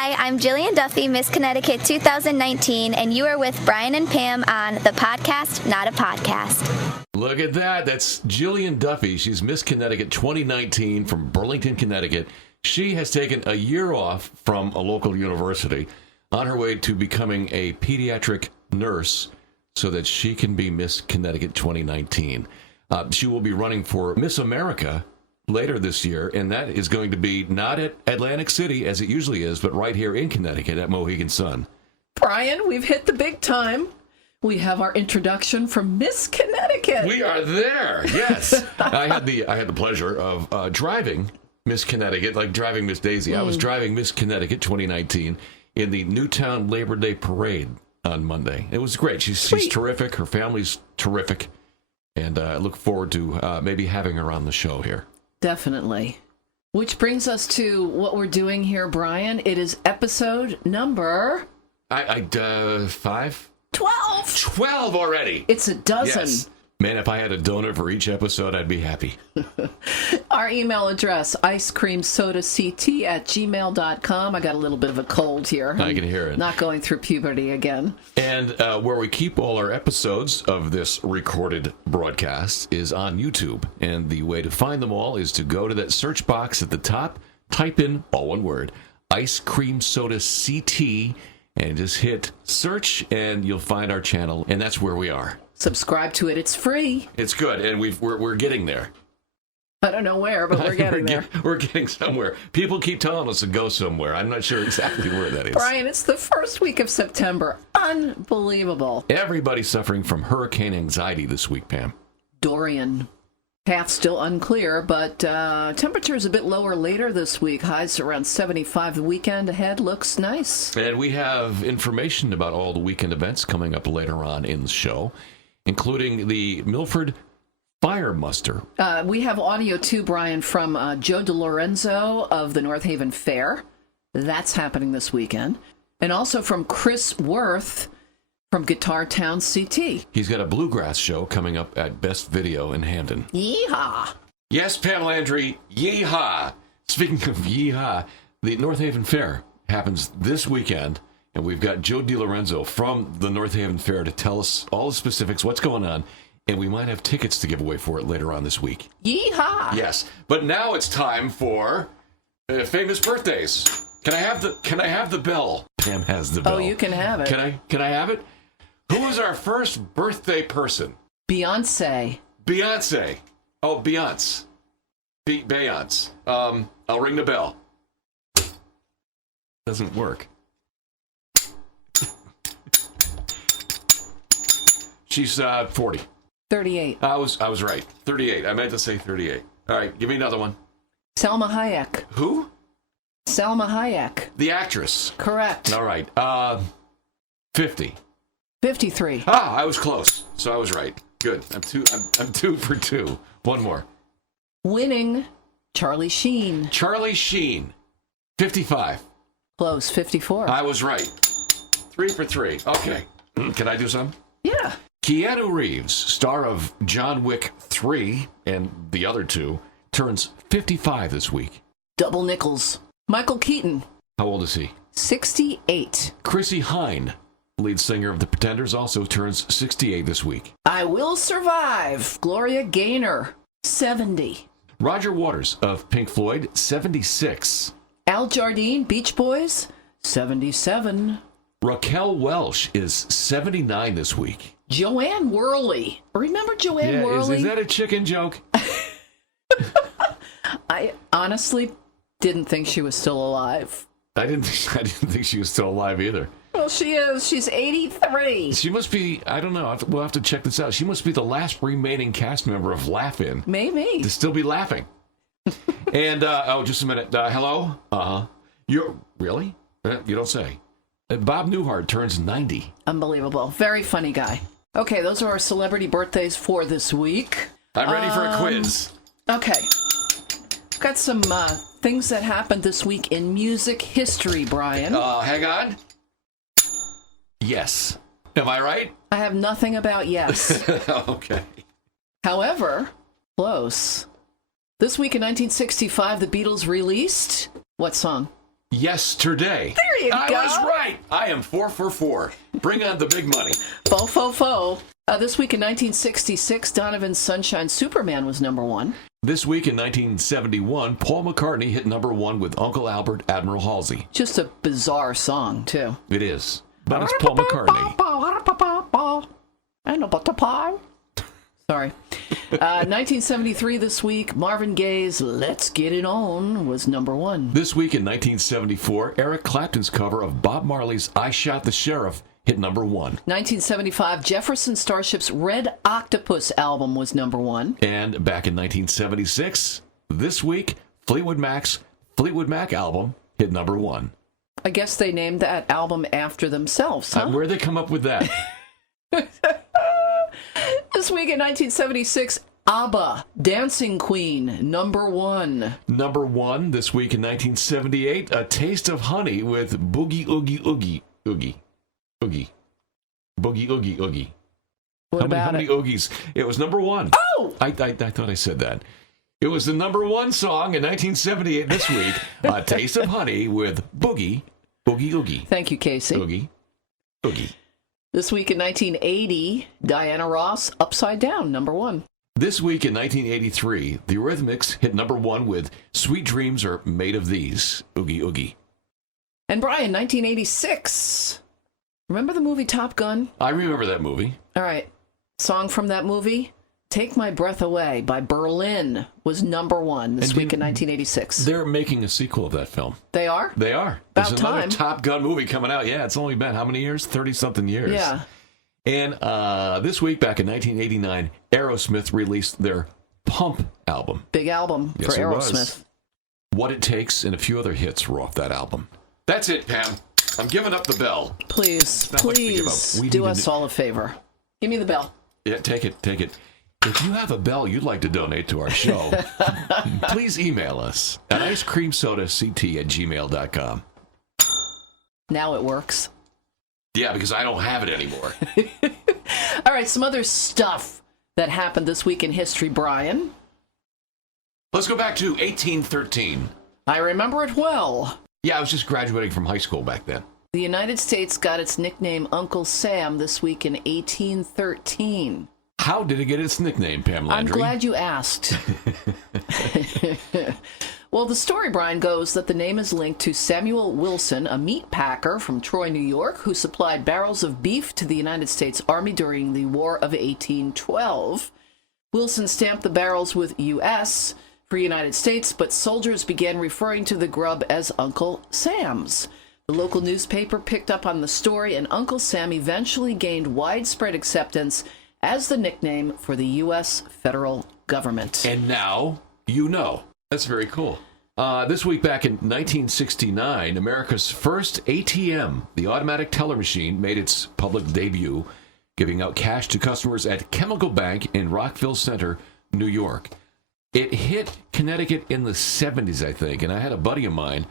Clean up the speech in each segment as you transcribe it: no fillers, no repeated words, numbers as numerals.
Hi, I'm Jillian Duffy, Miss Connecticut 2019, and you are with Brian and Pam on The Podcast, Not a Podcast. Look at that. That's Jillian Duffy. She's Miss Connecticut 2019 from Burlington, Connecticut. She has taken a year off from a local university on her way to becoming a pediatric nurse so that she can be Miss Connecticut 2019. She will be running for Miss America later this year, and that is going to be not at Atlantic City, as it usually is, but right here in Connecticut at Mohegan Sun. Brian, we've hit the big time. We have our introduction from Miss Connecticut. We are there, yes. I had the pleasure of driving Miss Connecticut, like driving Miss Daisy. I was driving Miss Connecticut 2019 in the Newtown Labor Day Parade on Monday. It was great. She's terrific. Her family's terrific. And I look forward to maybe having her on the show here. Definitely. Which brings us to what we're doing here, Brian. It is episode number... 5? 12! 12 already! It's a dozen. Yes. Man, if I had a donut for each episode, I'd be happy. Our email address, icecreamsodact@gmail.com. I got a little bit of a cold here. I can hear it. Not going through puberty again. And where we keep all our episodes of this recorded broadcast is on YouTube. And the way to find them all is to go to that search box at the top, type in, all one word, Ice Cream Soda CT, and just hit search, and you'll find our channel. And that's where we are. Subscribe to it. It's free. It's good, and we're getting there. I don't know where, but we're getting there. We're getting somewhere. People keep telling us to go somewhere. I'm not sure exactly where that is. Brian, it's the first week of September. Unbelievable. Everybody's suffering from hurricane anxiety this week, Pam. Dorian. Path still unclear, but temperature is a bit lower later this week. Highs around 75. The weekend ahead looks nice. And we have information about all the weekend events coming up later on in the show, including the Milford Fire Muster. We have audio too, Brian, from Joe Delorenzo of the North Haven Fair. That's happening this weekend. And also from Chris Wuerth from Guitar Town CT. He's got a bluegrass show coming up at Best Video in Hamden. Yeehaw! Yes, Pam Landry, yeehaw! Speaking of yeehaw, the North Haven Fair happens this weekend, and we've got Joe Delorenzo from the North Haven Fair to tell us all the specifics, what's going on, and we might have tickets to give away for it later on this week. Yeehaw! Yes, but now it's time for famous birthdays. Can I have the bell? Pam has the bell. Oh, you can have it. Can I have it? Who was our first birthday person? Beyonce. Beyonce. Oh, Beyonce. Beyonce. I'll ring the bell. Doesn't work. She's 40. 38. I was right. 38. I meant to say 38. All right, give me another one. Salma Hayek. Who? Salma Hayek. The actress. Correct. All right. 50. 53. I was close, so I was right. Good. I'm 2 for 2. One more. Winning. Charlie Sheen. Charlie Sheen. 55. Close. 54. I was right. 3 for 3. Okay. Can I do some? Yeah. Keanu Reeves, star of John Wick 3 and the other two, turns 55 this week. Double nickels. Michael Keaton. How old is he? 68. Chrissy Hynde, lead singer of The Pretenders, also turns 68 this week. I Will Survive. Gloria Gaynor. 70. Roger Waters of Pink Floyd, 76. Al Jardine, Beach Boys. 77. Raquel Welch is 79 this week. Joanne Worley. Remember Joanne Worley? Is that a chicken joke? I honestly didn't think she was still alive. I didn't think she was still alive either. Well, she is. She's 83. She must be, I don't know, we'll have to check this out. She must be the last remaining cast member of Laugh-In. Maybe. To still be laughing. And, just a minute. Hello? You're, really? You don't say. Bob Newhart turns 90. Unbelievable. Very funny guy. Okay, those are our celebrity birthdays for this week. I'm ready for a quiz. Okay. Got some things that happened this week in music history, Brian. Hang on. Yes. Am I right? I have nothing about yes. Okay. However, close. This week in 1965, the Beatles released what song? Yesterday. There you go. I was right. I am 4 for 4. Bring on the big money. Faux, faux, faux. This week in 1966, Donovan's Sunshine Superman was number 1. This week in 1971, Paul McCartney hit number 1 with Uncle Albert, Admiral Halsey. Just a bizarre song, too. It is. But it's Paul McCartney. And a butter pie. Sorry. 1973 this week, Marvin Gaye's Let's Get It On was number 1. This week in 1974, Eric Clapton's cover of Bob Marley's I Shot the Sheriff hit number 1. 1975, Jefferson Starship's Red Octopus album was number 1. And back in 1976, this week, Fleetwood Mac's Fleetwood Mac album hit number 1. I guess they named that album after themselves, huh? Where'd they come up with that? This week in 1976, ABBA, Dancing Queen, number 1. Number 1 this week in 1978, A Taste of Honey with Boogie Oogie Oogie Oogie Oogie Boogie Oogie Oogie. How many oogies? It was number 1. Oh! I thought I said that. It was the number 1 song in 1978 this week, A Taste of Honey with Boogie Oogie Oogie. Thank you, Casey. Oogie Oogie. This week in 1980, Diana Ross, Upside Down, number 1. This week in 1983, the Eurythmics hit number 1 with Sweet Dreams Are Made of These. Oogie Oogie. And Brian, 1986. Remember the movie Top Gun? I remember that movie. All right. Song from that movie, Take My Breath Away by Berlin, was number 1 this week in 1986. They're making a sequel of that film. They are? They are. About There's another Top Gun movie coming out. Yeah, it's only been how many years? 30-something years. Yeah. And this week, back in 1989, Aerosmith released their Pump album. Big album for Aerosmith. What It Takes and a few other hits were off that album. That's it, Pam. I'm giving up the bell. Please do us all a favor. Give me the bell. Yeah, take it. If you have a bell you'd like to donate to our show, please email us at icecreamsodact@gmail.com. Now it works. Yeah, because I don't have it anymore. All right, some other stuff that happened this week in history, Brian. Let's go back to 1813. I remember it well. Yeah, I was just graduating from high school back then. The United States got its nickname Uncle Sam this week in 1813. How did it get its nickname, Pam Landry? I'm glad you asked. Well, the story, Brian, goes that the name is linked to Samuel Wilson, a meat packer from Troy, New York, who supplied barrels of beef to the United States Army during the War of 1812. Wilson stamped the barrels with U.S. for United States, but soldiers began referring to the grub as Uncle Sam's. The local newspaper picked up on the story, and Uncle Sam eventually gained widespread acceptance as the nickname for the U.S. federal government. And now you know. That's very cool. This week back in 1969, America's first ATM, the automatic teller machine, made its public debut, giving out cash to customers at Chemical Bank in Rockville Center, New York. It hit Connecticut in the 70s, I think, and I had a buddy of mine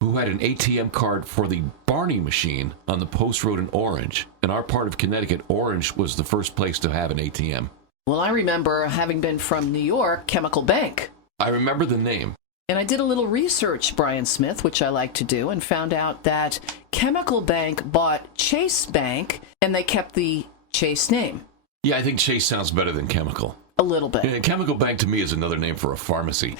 who had an ATM card for the Barney machine on the Post Road in Orange. In our part of Connecticut, Orange was the first place to have an ATM. Well, I remember having been from New York, Chemical Bank. I remember the name. And I did a little research, Brian Smith, which I like to do, and found out that Chemical Bank bought Chase Bank, and they kept the Chase name. Yeah, I think Chase sounds better than Chemical. A little bit. Yeah, Chemical Bank to me is another name for a pharmacy.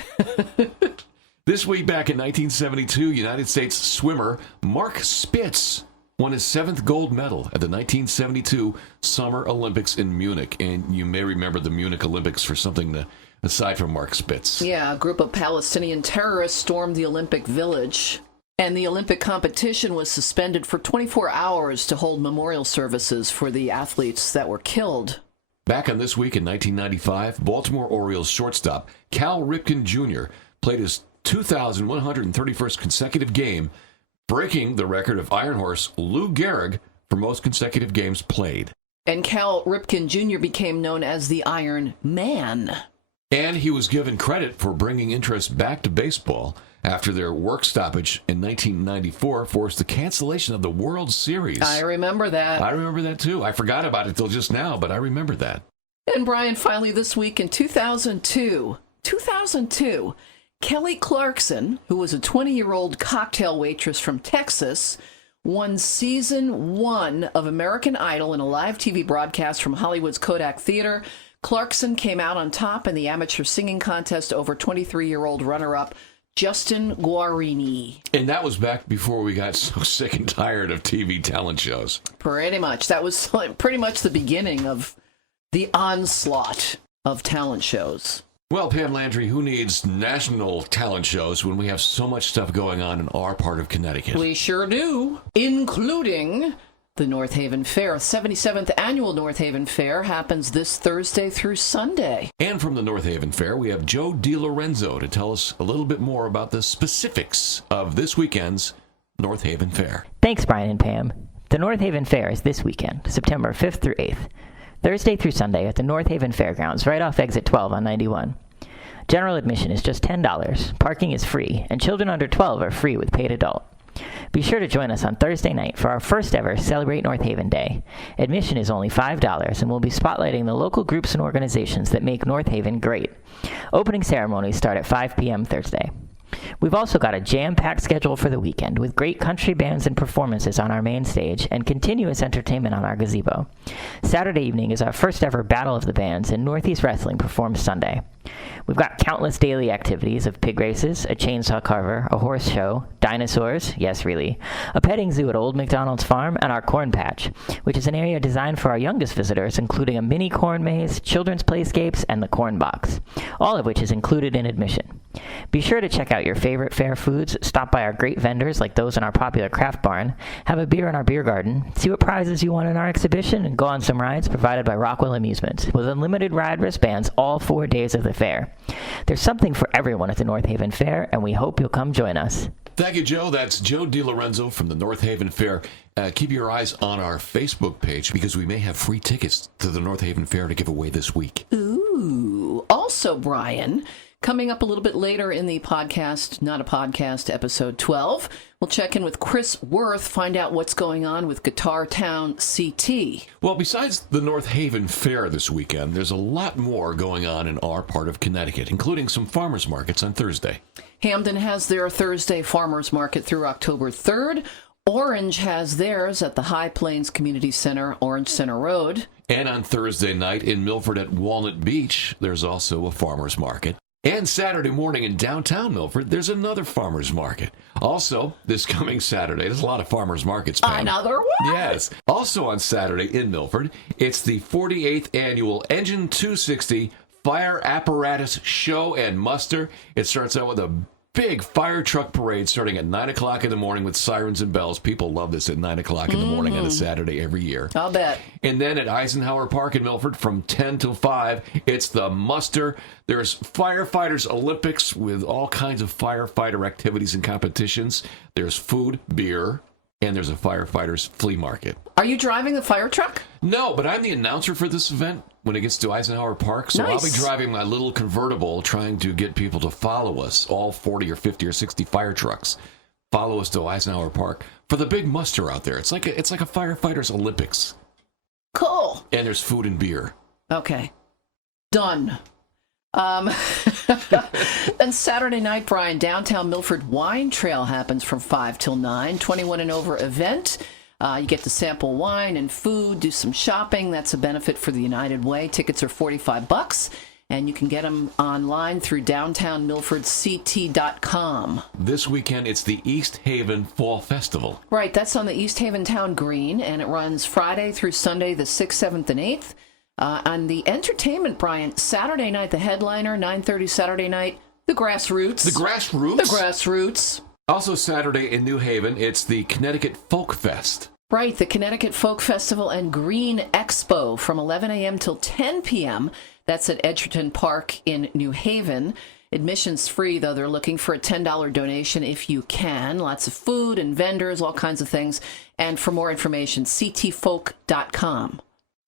This week back in 1972, United States swimmer Mark Spitz won his 7th gold medal at the 1972 Summer Olympics in Munich. And you may remember the Munich Olympics for something aside from Mark Spitz. Yeah, a group of Palestinian terrorists stormed the Olympic Village, and the Olympic competition was suspended for 24 hours to hold memorial services for the athletes that were killed. Back on this week in 1995, Baltimore Orioles shortstop Cal Ripken Jr. played his 2,131st consecutive game, breaking the record of Iron Horse Lou Gehrig for most consecutive games played. And Cal Ripken Jr. became known as the Iron Man. And he was given credit for bringing interest back to baseball after their work stoppage in 1994 forced the cancellation of the World Series. I remember that. I remember that too. I forgot about it till just now, but I remember that. And Brian, finally this week in 2002, Kelly Clarkson, who was a 20-year-old cocktail waitress from Texas, won season 1 of American Idol in a live TV broadcast from Hollywood's Kodak Theater. Clarkson came out on top in the amateur singing contest over 23-year-old runner-up Justin Guarini. And that was back before we got so sick and tired of TV talent shows. Pretty much. That was pretty much the beginning of the onslaught of talent shows. Well, Pam Landry, who needs national talent shows when we have so much stuff going on in our part of Connecticut? We sure do, including the North Haven Fair. 77th Annual North Haven Fair happens this Thursday through Sunday. And from the North Haven Fair, we have Joe Delorenzo to tell us a little bit more about the specifics of this weekend's North Haven Fair. Thanks, Brian and Pam. The North Haven Fair is this weekend, September 5th through 8th. Thursday through Sunday at the North Haven Fairgrounds, right off exit 12 on 91. General admission is just $10, parking is free, and children under 12 are free with paid adult. Be sure to join us on Thursday night for our first ever Celebrate North Haven Day. Admission is only $5, and we'll be spotlighting the local groups and organizations that make North Haven great. Opening ceremonies start at 5 p.m. Thursday. We've also got a jam-packed schedule for the weekend with great country bands and performances on our main stage and continuous entertainment on our gazebo. Saturday evening is our first ever Battle of the Bands, and Northeast Wrestling performs Sunday. We've got countless daily activities of pig races, a chainsaw carver, a horse show, dinosaurs, yes really, a petting zoo at Old McDonald's Farm, and our corn patch, which is an area designed for our youngest visitors, including a mini corn maze, children's playscapes, and the corn box, all of which is included in admission. Be sure to check out your favorite fair foods, stop by our great vendors like those in our popular craft barn, have a beer in our beer garden, see what prizes you won in our exhibition, and go on some rides provided by Rockwell Amusements, with unlimited ride wristbands all 4 days of the fair. There's something for everyone at the North Haven Fair, and we hope you'll come join us. Thank you, Joe. That's Joe Delorenzo from the North Haven Fair. Keep your eyes on our Facebook page because we may have free tickets to the North Haven Fair to give away this week. Ooh. Also, Brian, coming up a little bit later in the podcast, Not a Podcast, episode 12, we'll check in with Chris Wuerth, find out what's going on with Guitar Town CT. Well, besides the North Haven Fair this weekend, there's a lot more going on in our part of Connecticut, including some farmers markets on Thursday. Hamden has their Thursday farmers market through October 3rd. Orange has theirs at the High Plains Community Center, Orange Center Road. And on Thursday night in Milford at Walnut Beach, there's also a farmers market. And Saturday morning in downtown Milford, there's another farmers market. Also, this coming Saturday, there's a lot of farmers markets, Pam. Another one? Yes. Also on Saturday in Milford, it's the 48th annual Engine 260 Fire Apparatus Show and Muster. It starts out with a big fire truck parade starting at 9 o'clock in the morning with sirens and bells. People love this at 9 o'clock in the morning on a Saturday every year. I'll bet. And then at Eisenhower Park in Milford from 10 till 5, it's the muster. There's Firefighters Olympics with all kinds of firefighter activities and competitions. There's food, beer, and there's a firefighters flea market. Are you driving the fire truck? No, but I'm the announcer for this event when it gets to Eisenhower Park. So Nice. I'll be driving my little convertible trying to get people to follow us, all 40 or 50 or 60 fire trucks. Follow us to Eisenhower Park for the big muster out there. It's like a firefighters Olympics. Cool. And there's food and beer. Okay. Done. And Saturday night, Brian, downtown Milford Wine Trail happens from 5 till 9, 21 and over event. You get to sample wine and food, do some shopping. That's a benefit for the United Way. Tickets are $45, and you can get them online through downtownmilfordct.com. This weekend, it's the East Haven Fall Festival. Right, that's on the East Haven Town Green, and it runs Friday through Sunday, the 6th, 7th, and 8th. On the entertainment, Brian, Saturday night, the headliner, 9:30 Saturday night, the Grassroots. The Grassroots? The Grassroots. Also Saturday in New Haven, it's the Connecticut Folk Fest. Right, the Connecticut Folk Festival and Green Expo from 11 a.m. till 10 p.m. That's at Edgerton Park in New Haven. Admission's free, though. They're looking for a $10 donation if you can. Lots of food and vendors, all kinds of things. And for more information, ctfolk.com.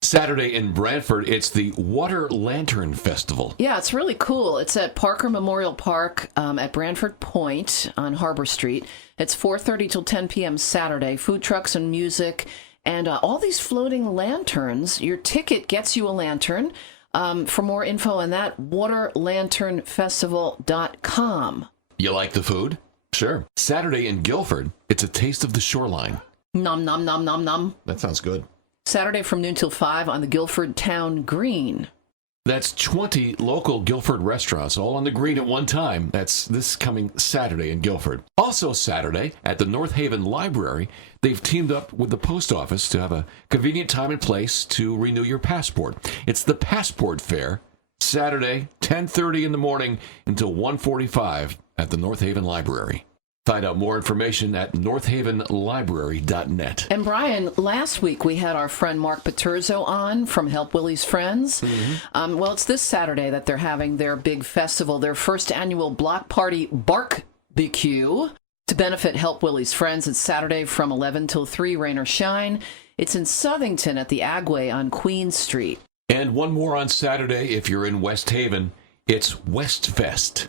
Saturday in Brantford, it's the Water Lantern Festival. Yeah, it's really cool. It's at Parker Memorial Park at Brantford Point on Harbor Street. It's 4:30 till 10 p.m. Saturday. Food trucks and music and all these floating lanterns. Your ticket gets you a lantern. For more info on that, waterlanternfestival.com. You like the food? Sure. Saturday in Guilford, it's a taste of the shoreline. Nom, nom, nom, nom, nom. That sounds good. Saturday from noon till 5 on the Guilford Town Green. That's 20 local Guilford restaurants, all on the green at one time. That's this coming Saturday in Guilford. Also Saturday, at the North Haven Library, they've teamed up with the post office to have a convenient time and place to renew your passport. It's the Passport Fair, Saturday, 10:30 in the morning until 1:45 at the North Haven Library. Find out more information at northavenlibrary.net. And Brian, last week we had our friend Mark Paterzo on from Help Willie's Friends. Mm-hmm. Well, it's this Saturday that they're having their big festival, their first annual block party BarkBQ to benefit Help Willie's Friends. It's Saturday from 11 till 3, rain or shine. It's in Southington at the Agway on Queen Street. And one more on Saturday if you're in West Haven. It's Westfest.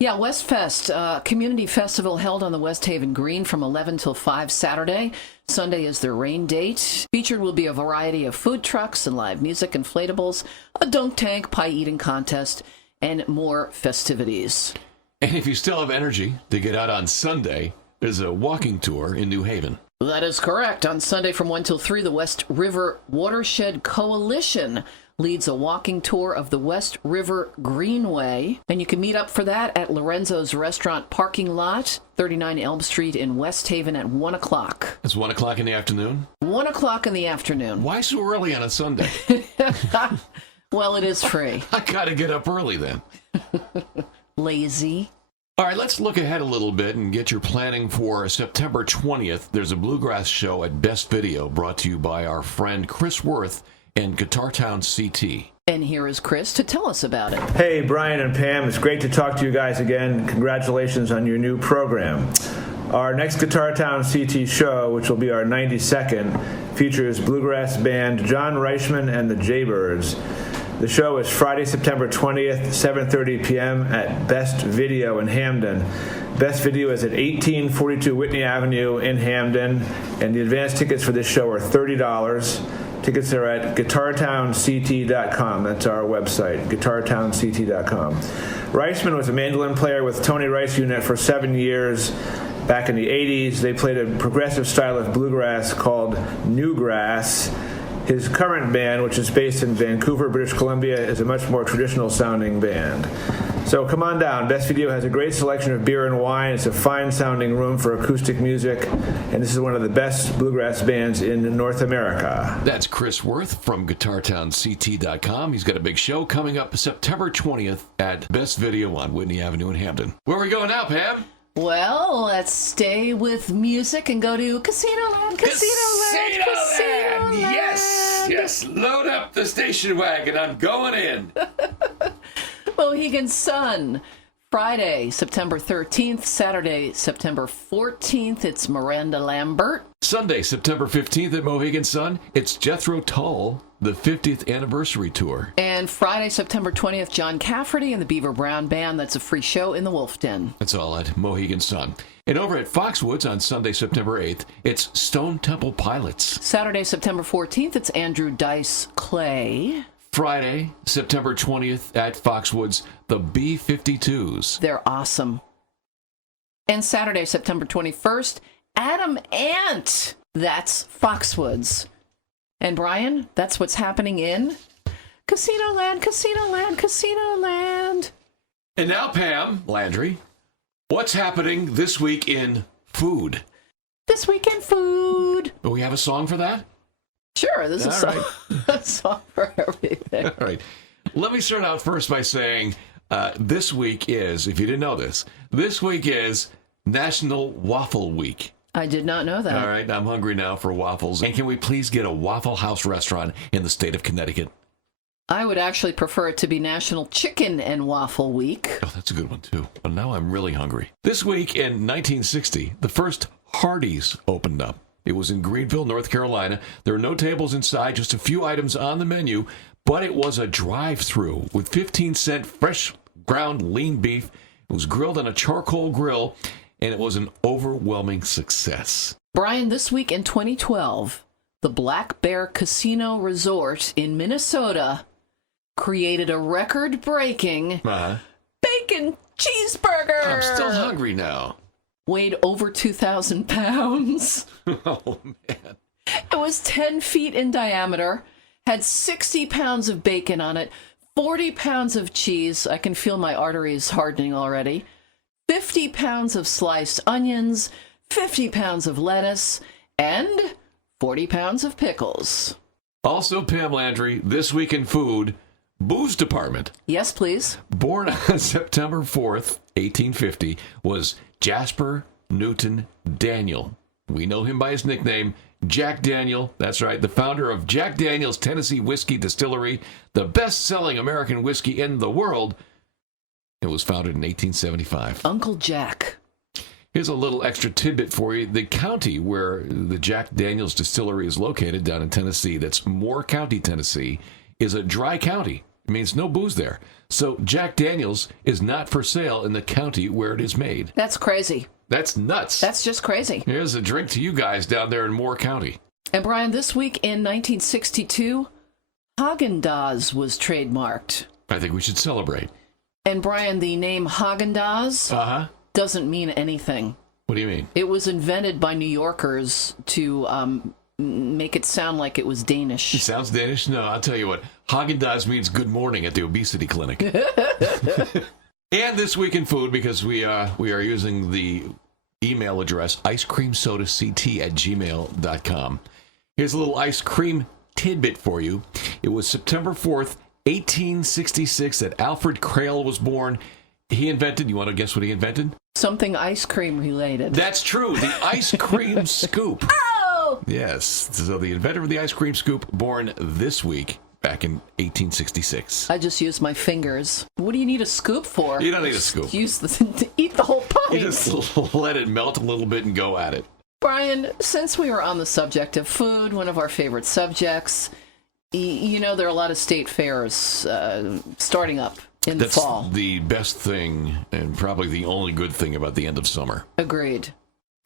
Yeah, Westfest, community festival held on the West Haven Green from 11 till 5 Saturday. Sunday is their rain date. Featured will be a variety of food trucks and live music, inflatables, a dunk tank, pie eating contest, and more festivities. And if you still have energy to get out on Sunday, there's a walking tour in New Haven. That is correct. On Sunday from 1 till 3, the West River Watershed Coalition leads a walking tour of the West River Greenway. And you can meet up for that at Lorenzo's Restaurant parking lot, 39 Elm Street in West Haven at 1 o'clock. It's 1 o'clock in the afternoon? 1 o'clock in the afternoon. Why so early on a Sunday? Well, it is free. I gotta get up early then. Lazy. All right, let's look ahead a little bit and get your planning for September 20th. There's a bluegrass show at Best Video brought to you by our friend Chris Wuerth and Guitar Town CT. And here is Chris to tell us about it. Hey, Brian and Pam, it's great to talk to you guys again. Congratulations on your new program. Our next Guitar Town CT show, which will be our 92nd, features bluegrass band John Reichman and the Jaybirds. The show is Friday, September 20th, 7:30 p.m. at Best Video in Hamden. Best Video is at 1842 Whitney Avenue in Hamden, and the advance tickets for this show are $30. Tickets are at guitartownct.com. That's our website, guitartownct.com. Reichman was a mandolin player with Tony Rice Unit for 7 years. Back in the 80s, they played a progressive style of bluegrass called newgrass. His current band, which is based in Vancouver, British Columbia, is a much more traditional-sounding band. So come on down. Best Video has a great selection of beer and wine. It's a fine-sounding room for acoustic music, and this is one of the best bluegrass bands in North America. That's Chris Wuerth from GuitarTownCT.com. He's got a big show coming up September 20th at Best Video on Whitney Avenue in Hamden. Where are we going now, Pam? Well, let's stay with music and go to Casino Land, Casino Land, Casino Land. Yes, load up the station wagon. I'm going in. Mohegan Sun, Friday, September 13th, Saturday, September 14th, it's Miranda Lambert. Sunday, September 15th at Mohegan Sun, it's Jethro Tull, the 50th anniversary tour. And Friday, September 20th, John Cafferty and the Beaver Brown Band. That's a free show in the Wolf Den. That's all at Mohegan Sun. And over at Foxwoods on Sunday, September 8th, it's Stone Temple Pilots. Saturday, September 14th, it's Andrew Dice Clay. Friday, September 20th at Foxwoods, the B-52s. They're awesome. And Saturday, September 21st, Adam Ant. That's Foxwoods. And Brian, that's what's happening in Casino Land, Casino Land, Casino Land. And now, Pam Landry, what's happening this week in food? This week in food. Do we have a song for that? Sure, this is a song, a song for everything. All right. Let me start out first by saying this week is, if you didn't know this week is National Waffle Week. I did not know that. All right, I'm hungry now for waffles. And can we please get a Waffle House restaurant in the state of Connecticut? I would actually prefer it to be National Chicken and Waffle Week. Oh, that's a good one, too. But now I'm really hungry. This week in 1960, the first Hardee's opened up. It was in Greenville, North Carolina. There were no tables inside, just a few items on the menu, but it was a drive-through with 15-cent fresh ground lean beef. It was grilled on a charcoal grill, and it was an overwhelming success. Brian, this week in 2012, the Black Bear Casino Resort in Minnesota created a record-breaking bacon cheeseburger. I'm still hungry now. Weighed over 2,000 pounds. Oh, man. It was 10 feet in diameter, had 60 pounds of bacon on it, 40 pounds of cheese. I can feel my arteries hardening already. 50 pounds of sliced onions, 50 pounds of lettuce, and 40 pounds of pickles. Also, Pam Landry, this week in food, booze department. Yes, please. Born on September 4th, 1850, was Jasper Newton Daniel. We know him by his nickname, Jack Daniel. That's right, the founder of Jack Daniel's Tennessee Whiskey Distillery, the best-selling American whiskey in the world. It was founded in 1875. Uncle Jack. Here's a little extra tidbit for you. The county where the Jack Daniel's Distillery is located down in Tennessee, that's Moore County, Tennessee, is a dry county. It means no booze there. So Jack Daniel's is not for sale in the county where it is made. That's crazy. That's nuts. That's just crazy. Here's a drink to you guys down there in Moore County. And Brian, this week in 1962, Haagen Daz was trademarked. I think we should celebrate. And Brian, the name Haagen Daz doesn't mean anything. What do you mean? It was invented by New Yorkers to make it sound like it was Danish. It sounds Danish? No, I'll tell you what. Haagen Daz means good morning at the obesity clinic. And this week in food, because we are using the email address icecreamsodact@gmail.com. Here's a little ice cream tidbit for you. It was September 4th, 1866 that Alfred Crail was born. He invented, you want to guess what he invented? Something ice cream related. That's true, the ice cream scoop. Oh! Yes, so the inventor of the ice cream scoop, born this week, back in 1866. I just used my fingers. What do you need a scoop for? You don't need a scoop. To eat the whole pint. You just let it melt a little bit and go at it. Brian, since we were on the subject of food, one of our favorite subjects, you know there are a lot of state fairs starting up in the fall. That's the best thing and probably the only good thing about the end of summer. Agreed.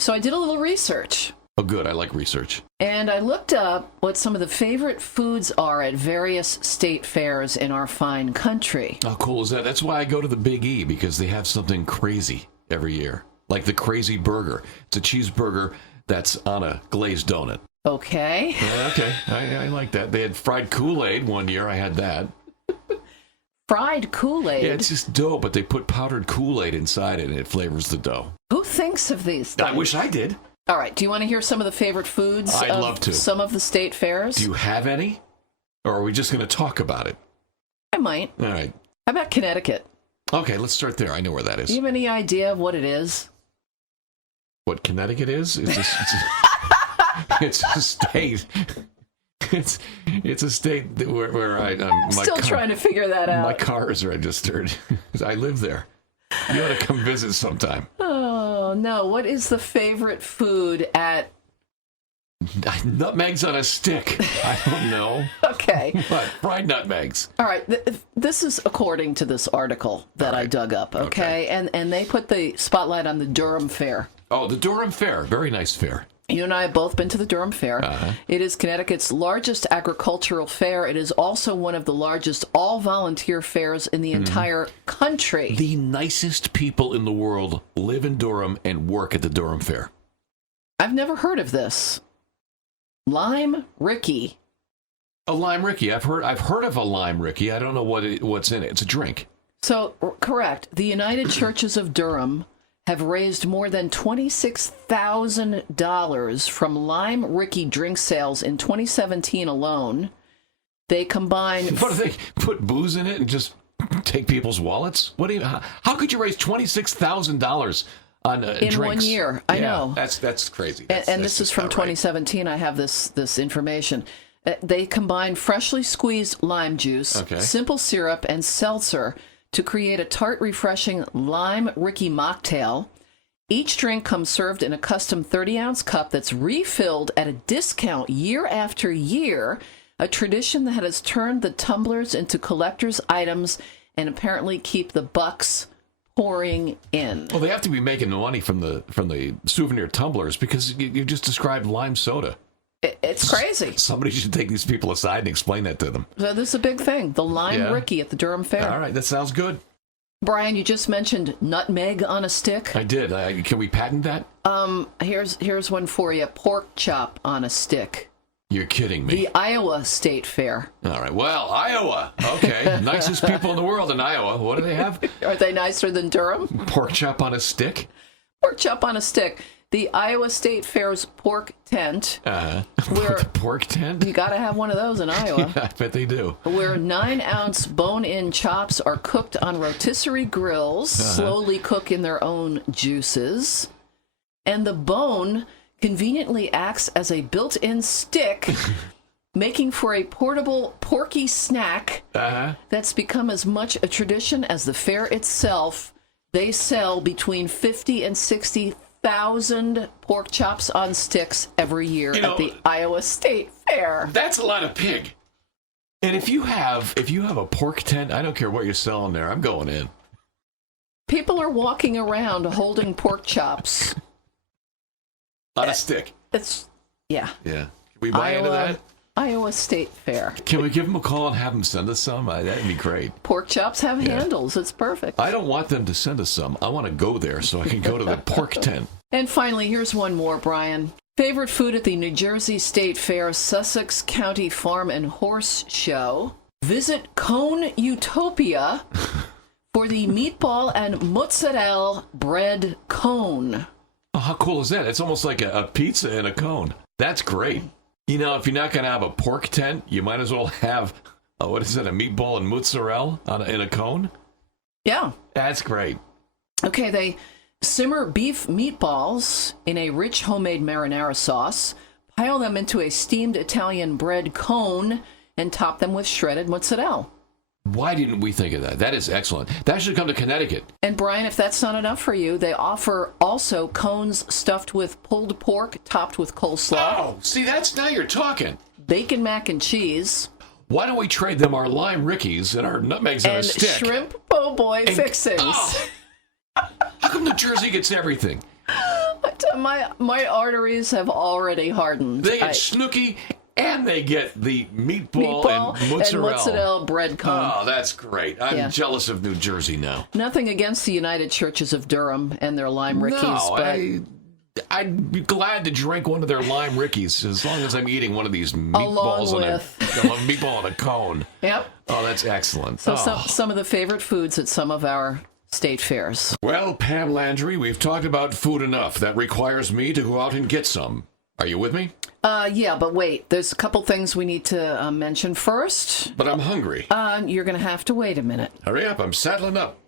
So I did a little research. Oh, good. I like research. And I looked up what some of the favorite foods are at various state fairs in our fine country. How cool is that? That's why I go to the Big E, because they have something crazy every year. Like the Crazy Burger. It's a cheeseburger that's on a glazed donut. Okay. Okay. I like that. They had fried Kool-Aid one year. I had that. Fried Kool-Aid? Yeah, it's just dough, but they put powdered Kool-Aid inside it, and it flavors the dough. Who thinks of these things? I wish I did. All right. Do you want to hear some of the favorite foods I'd love to. Some of the state fairs? Do you have any? Or are we just going to talk about it? I might. All right. How about Connecticut? Okay, let's start there. I know where that is. Do you have any idea of what it is? What Connecticut is? It's a state. It's a state where I'm still trying to figure that out. My car is registered. I live there. You ought to come visit sometime. Oh, no. What is the favorite food at... Nutmegs on a stick. I don't know. Okay. What? Fried nutmegs. All right. This is according to this article that I dug up, okay? And they put the spotlight on the Durham Fair. Oh, the Durham Fair. Very nice fair. You and I have both been to the Durham Fair. It is Connecticut's largest agricultural fair. It is also one of the largest all-volunteer fairs in the entire country. The nicest people in the world live in Durham and work at the Durham Fair. I've never heard of this. Lime Rickey. A Lime Rickey. I've heard of a Lime Rickey. I don't know what's in it. It's a drink. So, correct. The United Churches of Durham have raised more than $26,000 from Lime Rickey drink sales in 2017 alone. They combine... What do they put booze in it and just take people's wallets? How could you raise $26,000 on drinks? 1 year? I know. That's crazy. And this is from 2017. Right. I have this information. They combine freshly squeezed lime juice, simple syrup, and seltzer to create a tart, refreshing Lime Rickey mocktail. Each drink comes served in a custom 30-ounce cup that's refilled at a discount year after year, a tradition that has turned the tumblers into collector's items and apparently keep the bucks pouring in. Well, they have to be making the money from the souvenir tumblers because you just described lime soda. It's crazy. Somebody should take these people aside and explain that to them. So this is a big thing. The lime Rickey at the Durham Fair. All right, that sounds good. Brian, you just mentioned nutmeg on a stick. I did. Can we patent that? Here's one for you. Pork chop on a stick. You're kidding me. The Iowa State Fair. All right. Well, Iowa. Okay. Nicest people in the world in Iowa. What do they have? Are they nicer than Durham? Pork chop on a stick? Pork chop on a stick. The Iowa State Fair's pork tent. The pork tent? You got to have one of those in Iowa. Yeah, I bet they do. Where 9-ounce bone-in chops are cooked on rotisserie grills, slowly cook in their own juices. And the bone conveniently acts as a built-in stick, making for a portable porky snack that's become as much a tradition as the fair itself. They sell between 50 and 60,000 pork chops on sticks every year at the Iowa State Fair. That's a lot of pig. And if you have a pork tent, I don't care what you're selling there, I'm going in. People are walking around holding pork chops. On a stick. Yeah. Can we buy into that? Iowa State Fair. Can we give them a call and have them send us some? That'd be great. Pork chops have handles. It's perfect. I don't want them to send us some. I want to go there so I can go to the pork tent. And finally, here's one more, Brian. Favorite food at the New Jersey State Fair Sussex County Farm and Horse Show. Visit Cone Utopia for the meatball and mozzarella bread cone. Oh, how cool is that? It's almost like a pizza in a cone. That's great. If you're not going to have a pork tent, you might as well have, a meatball and mozzarella in a cone? Yeah. That's great. Okay, they simmer beef meatballs in a rich homemade marinara sauce, pile them into a steamed Italian bread cone, and top them with shredded mozzarella. Why didn't we think of that? That is excellent. That should come to Connecticut. And Brian, if that's not enough for you, they offer also cones stuffed with pulled pork, topped with coleslaw. Oh, see, now you're talking. Bacon mac and cheese. Why don't we trade them our lime Rickeys and our nutmegs on a stick? And shrimp po' boy fixings. Oh, how come New Jersey gets everything? My arteries have already hardened. They get Snooki. And they get the meatball and mozzarella bread cone. Oh, that's great. I'm jealous of New Jersey now. Nothing against the United Churches of Durham and their lime Rickeys. No, I'd be glad to drink one of their lime Rickeys as long as I'm eating one of these meatballs and a meatball on a cone. Yep. Oh, that's excellent. So some of the favorite foods at some of our state fairs. Well, Pam Landry, we've talked about food enough. That requires me to go out and get some. Are you with me? Yeah, but wait. There's a couple things we need to mention first. But I'm hungry. You're going to have to wait a minute. Hurry up. I'm saddling up.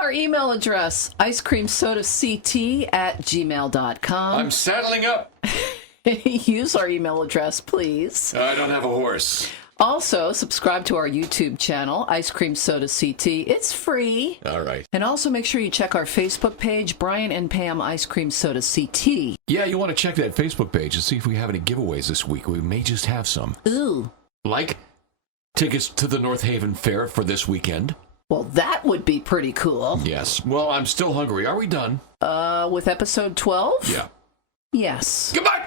Our email address, icecreamsodact@gmail.com. I'm saddling up. Use our email address, please. I don't have a horse. Also, subscribe to our YouTube channel, Ice Cream Soda CT. It's free. All right. And also make sure you check our Facebook page, Brian and Pam Ice Cream Soda CT. Yeah, you want to check that Facebook page and see if we have any giveaways this week. We may just have some. Ooh. Like tickets to the North Haven Fair for this weekend. Well, that would be pretty cool. Yes. Well, I'm still hungry. Are we done? With episode 12? Yeah. Yes. Goodbye.